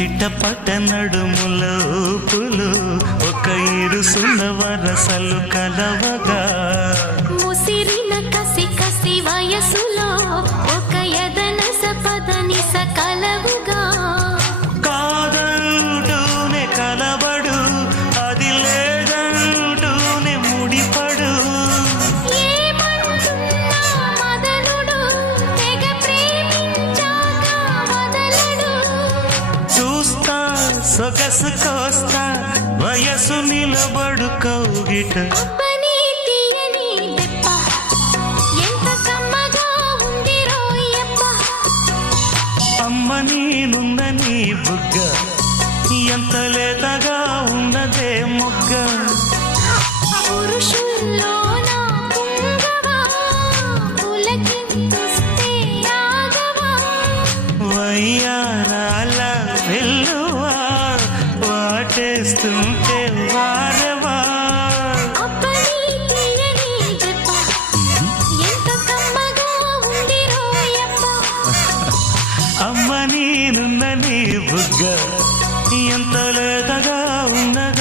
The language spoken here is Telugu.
చిట్టపట్ట నడుముల ఊపులు ఒక ఇరుసున్న వరసలు కలవగా ముసిరిన కసి కసి వయసులో ఒక యదన సపదని సకలవుగా కాదంటూనే కలబడు అది లేదంటూనే ముడిపడు ఏమంటున్నా మదనుడు తెగ ప్రేమించాక వదలడు చూస్తా సొగసు కోస్తా వయసు నిలబడు కౌగిట అబ్బని తీయని దెబ్బ ఎంత కమ్మగా ఉంది రోయప్ప అమ్మ నేనున్న నీ బుగ్గ ఎంత లేతగా ఉన్నదే మొగ్గ పురుషుల్లో నా పుంగవా పులకింతుస్తే ఆగవా వయ్యారాల వెల్లువా వాటేస్తుంటే వారవా అబ్బని తీయని దెబ్బ ఎంత కమ్మగా ఉంది రోయప్ప అమ్మ నేనున్న నీ బుగ్గ ఎంత లేతగా ఉన్నదే